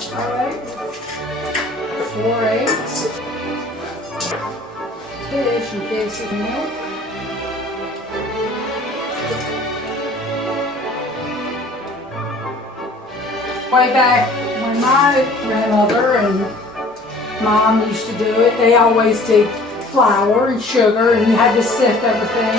Alright. 4/8 dish in case of milk. Way back when my grandmother and Mom used to do it, they always did flour and sugar and you had to sift everything.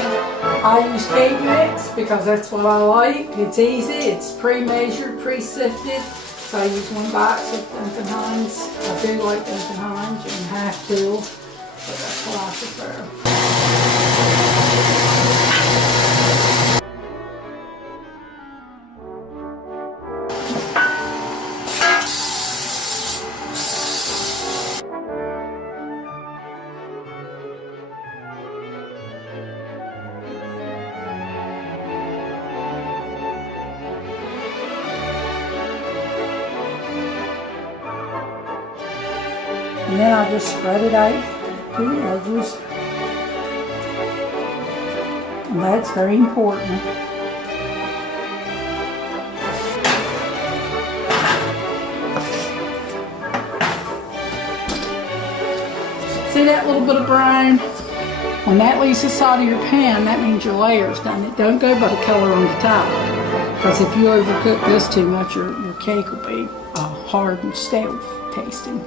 I use cake mix because that's what I like. It's easy, it's pre-measured, pre-sifted. So I use 1 box of Duncan Hines. I do like Duncan Hines, you can have to, but that's what I prefer. And then I'll just spread it out to the edges. And that's very important. See that little bit of brown? When that leaves the side of your pan, that means your layer's done. It don't go by the color on the top. Because if you overcook this too much, your cake will be hard and stale tasting.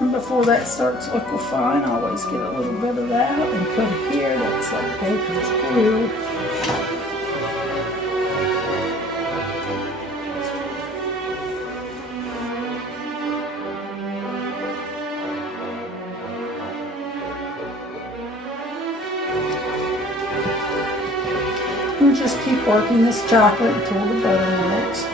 And before that starts liquefying, I always get a little bit of that and put it here. That's like baker's glue. And just keep working this chocolate until the butter melts.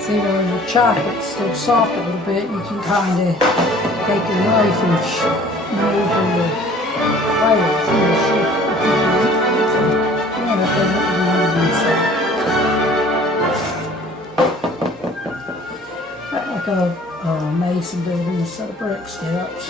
See where your chocolate's still soft a little bit, you can kind of take your knife and move your layers and shift and if they don't inside. Like a mason building instead of brick steps.